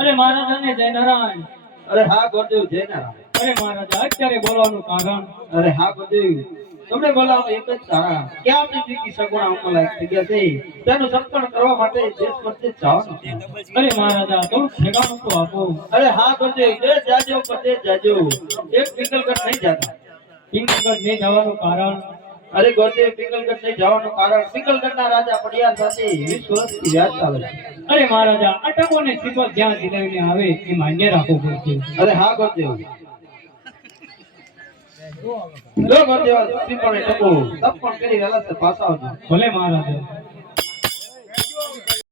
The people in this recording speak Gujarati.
અરે મહારાજ જય નારાયણ. અરે હા ગુરુદેવ જય નારાયણ. અરે મહારાજ અત્યારે બોલવાનું કારણ? અરે હા ગુરુદેવ તમને બોલાવો એક જ કારણ કે આપની દીકરી સગુણા ઉંમર થઈ ગયા છે તેનું સંપન્ન કરવા માટે દેશ પરદેશ જવાનું છે. અરે મહારાજ થોડું ઠેકાણું તો આપો. અરે હા ગુરુદેવ દેશ જાજો પરદેશ જાજો એક પિંગલગઢ નહીં જતા. પિંગલગઢ નહીં જવાનું કારણ? અરે ગુરુદેવ પિંગલગઢ નહીં જવાનું કારણ પિંગલગઢના રાજા પડિયાર સાથે 20 વર્ષથી વ્યાજ ચાલે છે. અરે મહારાજા અટકોને સિપત જ્યાં દિલાવીને આવે એ માન્ય રાખવું પડશે. અરે હા ગુરુદેવ જો ગુરુદેવ શ્રી પણ ટકો તપ પણ કરી વેલા પાછા આવજો. ભલે મહારાજા.